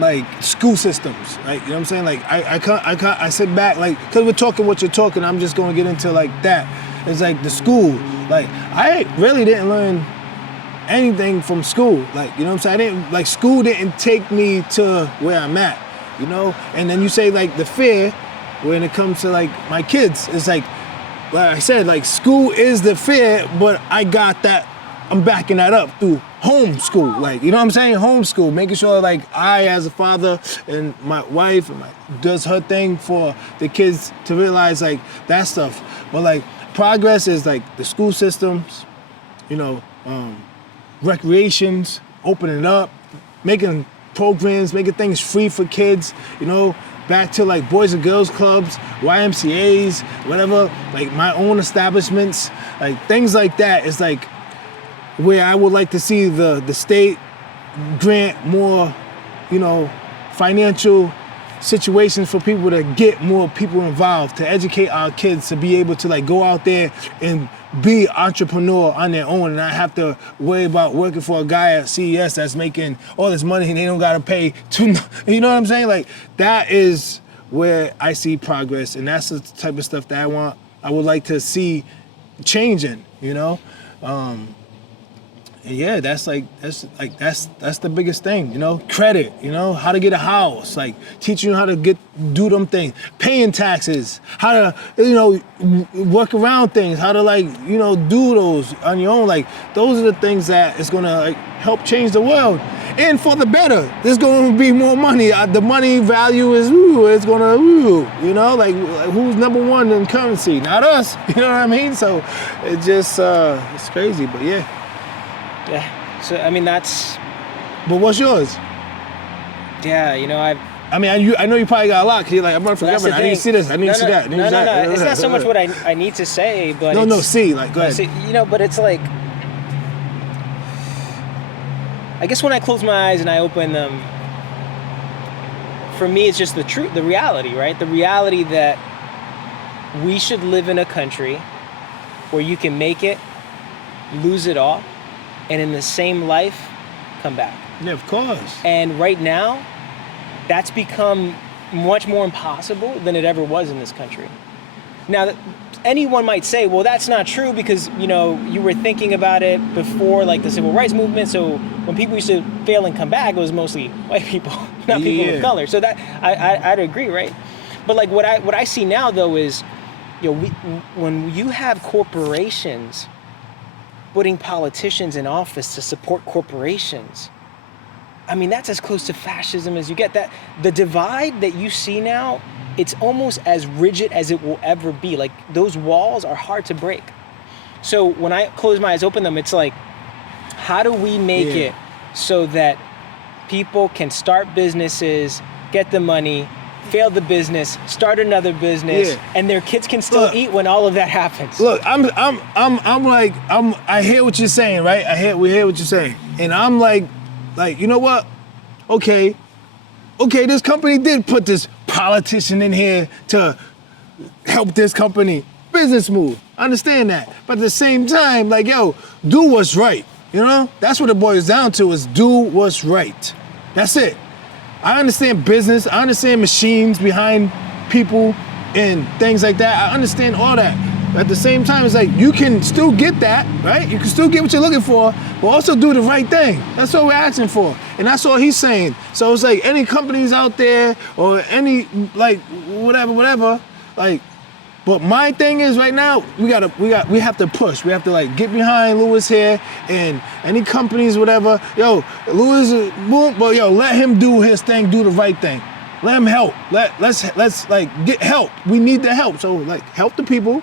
like school systems. Like, you know what I'm saying? Like I sit back, like, cause we're talking what you're talking, I'm just gonna get into like that. It's like the school. Like I really didn't learn anything from school. Like, you know what I'm saying? School didn't take me to where I'm at, And then you say like the fear when it comes to like my kids, it's like I said, like school is the fear, but I got that, I'm backing that up through homeschool. Like, you know what I'm saying? Homeschool, making sure like I as a father and my wife does her thing for the kids to realize like that stuff. But like progress is like the school systems, recreations, opening up, making programs, making things free for kids, back to like Boys and Girls Clubs, YMCAs, whatever, like my own establishments, like things like that is like where I would like to see the state grant more, financial situations for people to get more people involved, to educate our kids to be able to like go out there and be entrepreneur on their own and not have to worry about working for a guy at CES that's making all this money and they don't gotta pay you know what I'm saying? Like that is where I see progress, and that's the type of stuff that I would like to see changing, And yeah, that's the biggest thing, credit, how to get a house, like teaching you how to do them things, paying taxes, how to, work around things, how to do those on your own. Like those are the things that is gonna like help change the world. And for the better, there's gonna be more money. The money value is, it's gonna, like who's number one in currency? Not us, you know what I mean? So it just, it's crazy, but yeah. Yeah. So I mean that's. But what's yours? Yeah, I know you probably got a lot because you're like, I'm running for government. I need to see this. I need to see that. No. It's not so much what I need to say, but go ahead. See, but it's like, I guess when I close my eyes and I open them, for me it's just the truth, the reality, right? The reality that we should live in a country where you can make it, lose it all, and in the same life, come back. Yeah, of course. And right now, that's become much more impossible than it ever was in this country. Now, anyone might say, well, that's not true because, you were thinking about it before, like the civil rights movement. So when people used to fail and come back, it was mostly white people, not people of color. So that I'd agree, right? But like what I see now, though, is, when you have corporations putting politicians in office to support corporations, I mean, that's as close to fascism as you get. That the divide that you see now, it's almost as rigid as it will ever be. Like those walls are hard to break. So when I close my eyes, open them, it's like, how do we make it so that people can start businesses, get the money, fail the business, start another business, and their kids can still eat when all of that happens? Look, I hear what you're saying, right? We hear what you're saying, and I'm like, you know what? Okay, this company did put this politician in here to help this company business move. I understand that, but at the same time, like, yo, do what's right. You know, that's what it boils down to: is do what's right. That's it. I understand business. I understand machines behind people and things like that. I understand all that. But at the same time, it's like you can still get that, right? You can still get what you're looking for, but also do the right thing. That's what we're asking for. And that's all he's saying. So it's like any companies out there or any, like, whatever, like, but my thing is right now, we have to push. We have to, like, get behind Lewis here and any companies, whatever. Yo, Lewis, but yo, let him do his thing, do the right thing. Let him help. Let's like get help. We need the help. So, like, help the people,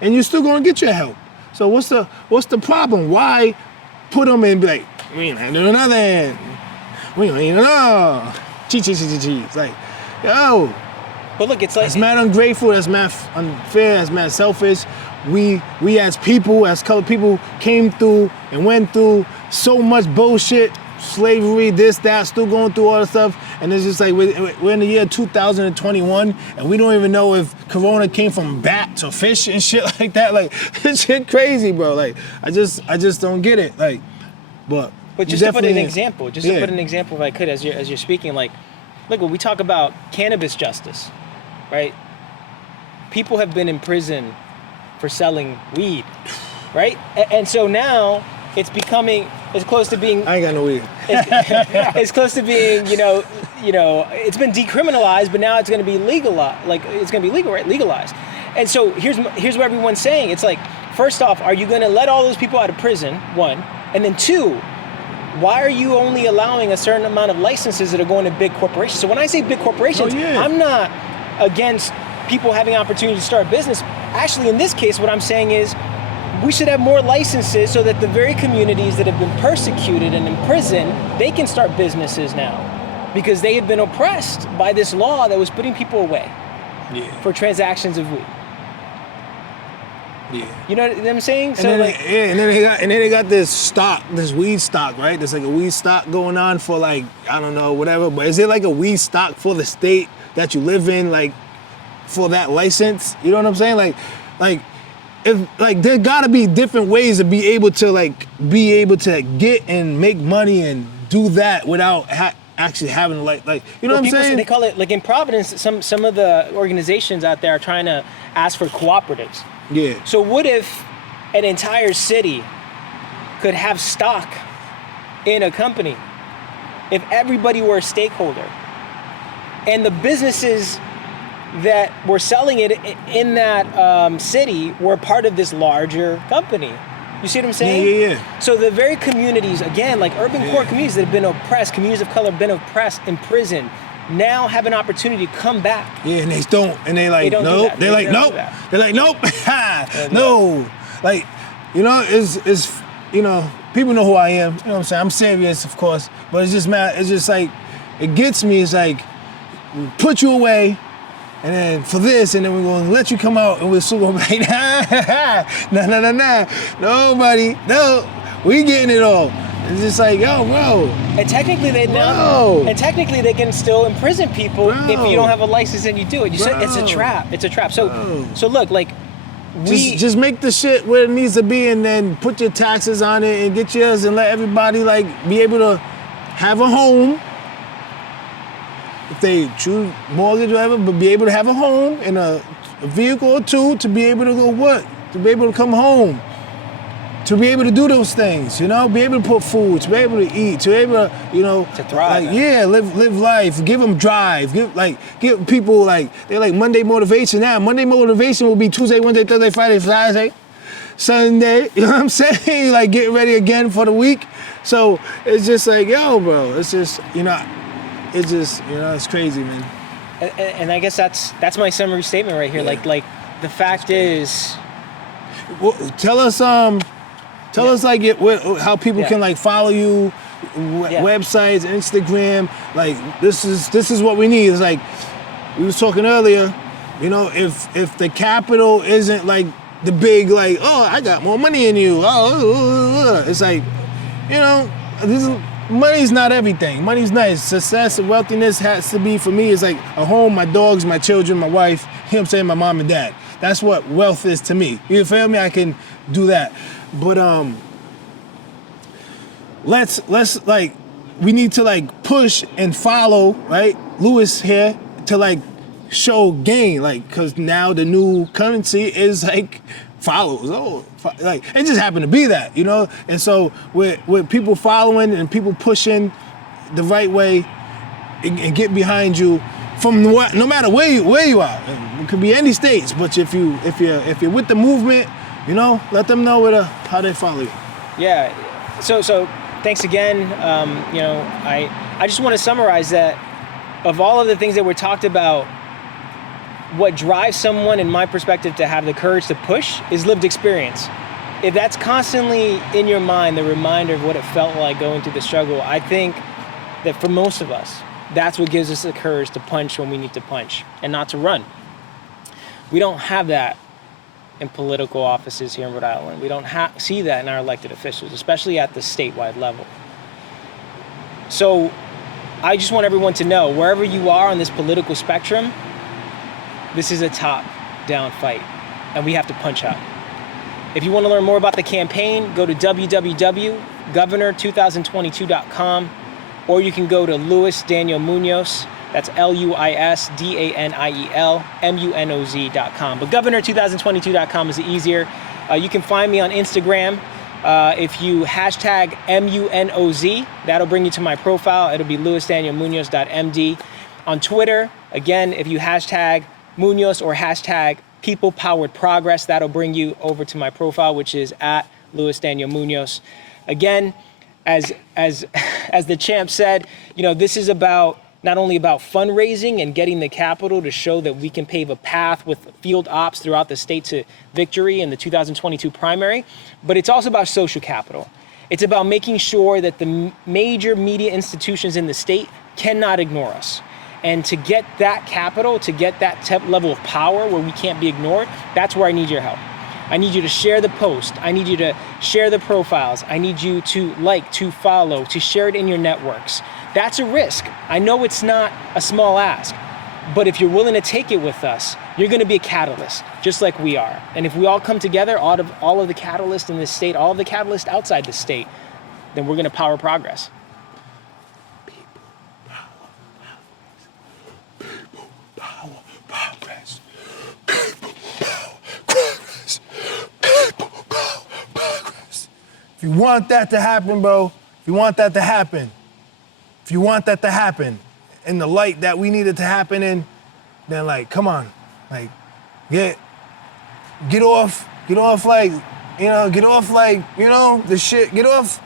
and you're still gonna get your help. So what's the problem? Why put them in, be like, we ain't do nothing. We ain't know. Cheese. Like, yo. But look, it's like, that's mad ungrateful, that's mad unfair, that's mad selfish. We as people, as colored people, came through and went through so much bullshit, slavery, this, that, still going through all the stuff. And it's just like, we're in the year 2021, and we don't even know if Corona came from bats or fish and shit like that. Like, it's shit crazy, bro. Like, I just don't get it. Like, but just to put an example, if I could, as you're speaking, like, look, when we talk about cannabis justice, right? People have been in prison for selling weed, right? And so now it's becoming, it's close to being. I ain't got no weed. It's close to being, you know, it's been decriminalized, but now it's going to be legalized. Like, it's going to be legal, right? Legalized. And so here's what everyone's saying. It's like, first off, are you going to let all those people out of prison? One, and then two, why are you only allowing a certain amount of licenses that are going to big corporations? So when I say big corporations, I'm not against people having opportunity to start a business. Actually, in this case, what I'm saying is we should have more licenses so that the very communities that have been persecuted and imprisoned, they can start businesses now because they had been oppressed by this law that was putting people away for transactions of weed. Yeah. You know what I'm saying? And then they got this stock, this weed stock, right? There's like a weed stock going on for, like, I don't know, whatever. But is it like a weed stock for the state that you live in, like, for that license? You know what I'm saying? Like if, like, there gotta be different ways to be able to get and make money and do that without actually having like you know what I'm saying? They call it, like, in Providence, some of the organizations out there are trying to ask for cooperatives. Yeah. So what if an entire city could have stock in a company? If everybody were a stakeholder and the businesses that were selling it in that city were part of this larger company. You see what I'm saying? Yeah. So the very communities, again, like urban core communities that have been oppressed, communities of color have been oppressed, imprisoned, now have an opportunity to come back. Yeah, and they like, nope. They're like, nope. They're like, nope. No. Like, you know, it's you know, people know who I am. You know what I'm saying? I'm serious, of course, but it's just mad. It's just like, it gets me. It's like, we put you away, and then for this, and then we're going to let you come out, and we're still going to be like, nah. Nobody, no, we getting it all. It's just like, yo, bro. And technically they can still imprison people if you don't have a license and you do it. You said it's a trap. It's a trap. So look, like, just make the shit where it needs to be, and then put your taxes on it and get yours, and let everybody, like, be able to have a home. If they choose mortgage or whatever, but be able to have a home and a vehicle or two to be able to go to be able to come home, to be able to do those things, you know, be able to put food, to be able to eat, to be able to, you know, to thrive. Like, live life, give them drive, give people, like, they're like Monday motivation now. Monday motivation will be Tuesday, Wednesday, Thursday, Friday, Saturday, Sunday. You know what I'm saying? Like, getting ready again for the week. So it's just like, yo, bro, it's just, you know. It's just, you know, it's crazy, man. And I guess that's my summary statement right here. Yeah. Like the fact is, Well, tell us like how people can like follow you, websites, Instagram. Like this is what we need. It's like we was talking earlier. You know, if the capital isn't like the big like, oh, I got more money than you. It's like, you know, money's not everything. Money's nice. Success and wealthiness has to be, for me, is like a home, my dogs, my children, my wife, you know what I'm saying, my mom and dad. That's what wealth is to me. You feel me? I can do that. But let's like, we need to like push and follow, right? Lewis here to like show gain, like, cause now the new currency is like follows. Like it just happened to be that, you know? And so with people following and people pushing the right way and get behind you from no matter where you are. It could be any states, but if you're with the movement, you know, let them know how they follow you. Yeah. So thanks again. You know, I just want to summarize that of all of the things that were talked about, what drives someone, in my perspective, to have the courage to push is lived experience. If that's constantly in your mind, the reminder of what it felt like going through the struggle, I think that for most of us, that's what gives us the courage to punch when we need to punch and not to run. We don't have that in political offices here in Rhode Island. We don't see that in our elected officials, especially at the statewide level. So I just want everyone to know, wherever you are on this political spectrum, this is a top-down fight, and we have to punch out. If you want to learn more about the campaign, go to www.governor2022.com, or you can go to Luis Daniel Munoz, that's LuisDanielMunoz.com. But Governor2022.com is easier. You can find me on Instagram. If you hashtag MUNOZ, that'll bring you to my profile. It'll be LuisDanielMunoz.md. On Twitter, again, if you hashtag Munoz or hashtag People Powered Progress, that'll bring you over to my profile, which is at Luis Daniel Munoz. Again, as the champ said, you know, this is about not only about fundraising and getting the capital to show that we can pave a path with field ops throughout the state to victory in the 2022 primary, but it's also about social capital. It's about making sure that the major media institutions in the state cannot ignore us. And to get that capital, to get that level of power where we can't be ignored, that's where I need your help. I need you to share the post. I need you to share the profiles. I need you to like, to follow, to share it in your networks. That's a risk. I know it's not a small ask, but if you're willing to take it with us, you're gonna be a catalyst, just like we are. And if we all come together, all of the catalysts in this state, all of the catalysts outside the state, then we're gonna power progress. If you want that to happen, bro, if you want that to happen in the light that we need it to happen in, then like, come on, like, get off like, you know, the shit, get off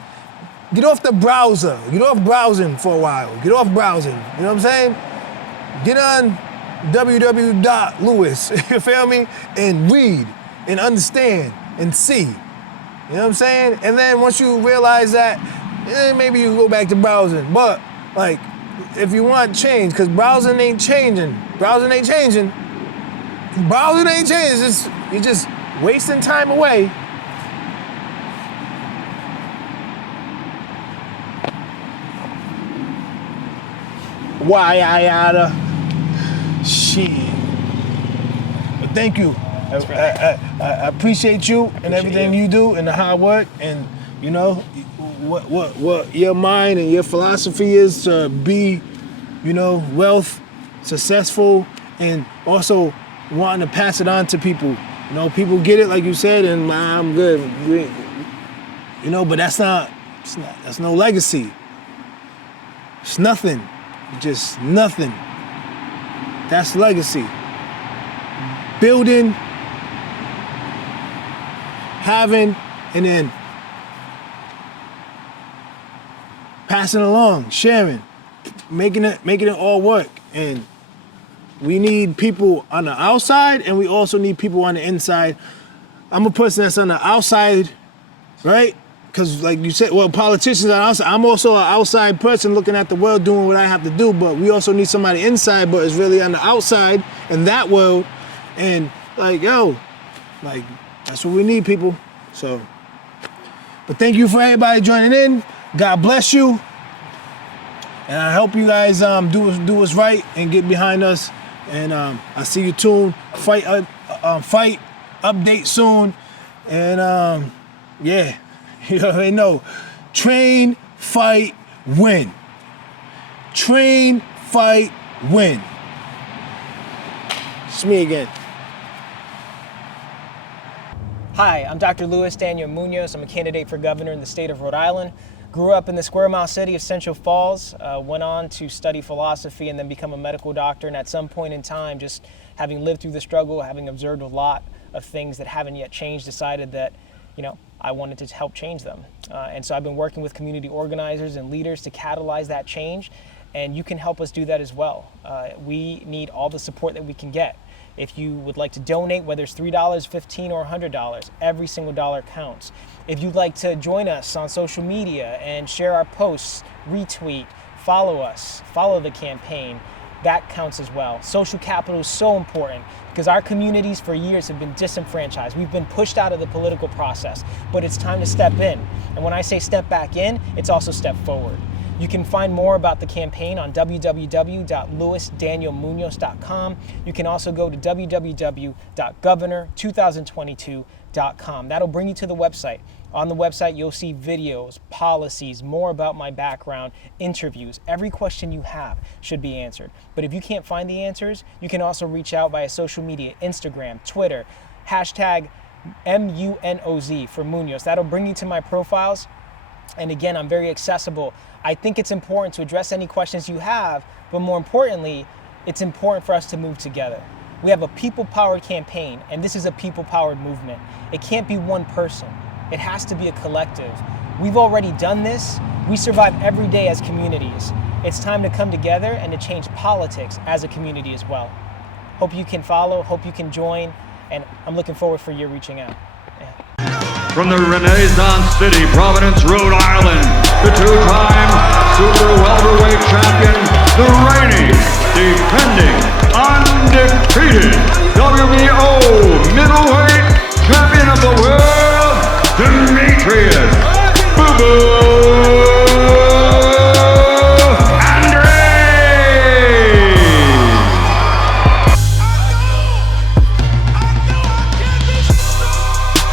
the browser, get off browsing for a while, get off browsing, you know what I'm saying? Get on www.lewis, you feel me? And read and understand and see. You know what I'm saying? And then once you realize that, maybe you go back to browsing. But like, if you want change, because browsing ain't changing. It's you're just wasting time away. Why I oughta? Shit. But thank you. I appreciate you and everything you do and the hard work, and you know what your mind and your philosophy is to be, you know, wealth, successful, and also wanting to pass it on to people. You know, people get it like you said, and I'm good. You know, but that's no legacy. It's nothing. Just nothing. That's legacy. Building, having, and then passing along, sharing, making it all work. And we need people on the outside, and we also need people on the inside I'm a person that's on the outside, right? Because like you said, well, politicians are outside. I'm also an outside person looking at the world, doing what I have to do, but we also need somebody inside, but it's really on the outside in that world. And like, yo, like, that's what we need, people. So, but thank you for everybody joining in. God bless you. And I hope you guys do what's right and get behind us. And I see you tuned. Fight update soon. And yeah. You already know. Train, fight, win. Train, fight, win. It's me again. Hi, I'm Dr. Luis Daniel Munoz. I'm a candidate for governor in the state of Rhode Island. Grew up in the square mile city of Central Falls, went on to study philosophy and then become a medical doctor. And at some point in time, just having lived through the struggle, having observed a lot of things that haven't yet changed, decided that, you know, I wanted to help change them. And so I've been working with community organizers and leaders to catalyze that change. And you can help us do that as well. We need all the support that we can get. If you would like to donate, whether it's $3, $15, or $100, every single dollar counts. If you'd like to join us on social media and share our posts, retweet, follow us, follow the campaign, that counts as well. Social capital is so important because our communities for years have been disenfranchised. We've been pushed out of the political process, but it's time to step in. And when I say step back in, it's also step forward. You can find more about the campaign on www.luisdanielmunoz.com. You can also go to www.governor2022.com. That'll bring you to the website. On the website, you'll see videos, policies, more about my background, interviews. Every question you have should be answered. But if you can't find the answers, you can also reach out via social media, Instagram, Twitter, hashtag MUNOZ for Munoz. That'll bring you to my profiles. And again, I'm very accessible. I think it's important to address any questions you have, but more importantly, it's important for us to move together. We have a people-powered campaign, and this is a people-powered movement. It can't be one person. It has to be a collective. We've already done this. We survive every day as communities. It's time to come together and to change politics as a community as well. Hope you can follow, hope you can join, and I'm looking forward for your reaching out. From the Renaissance City, Providence, Rhode Island, the two-time super welterweight champion, the reigning, defending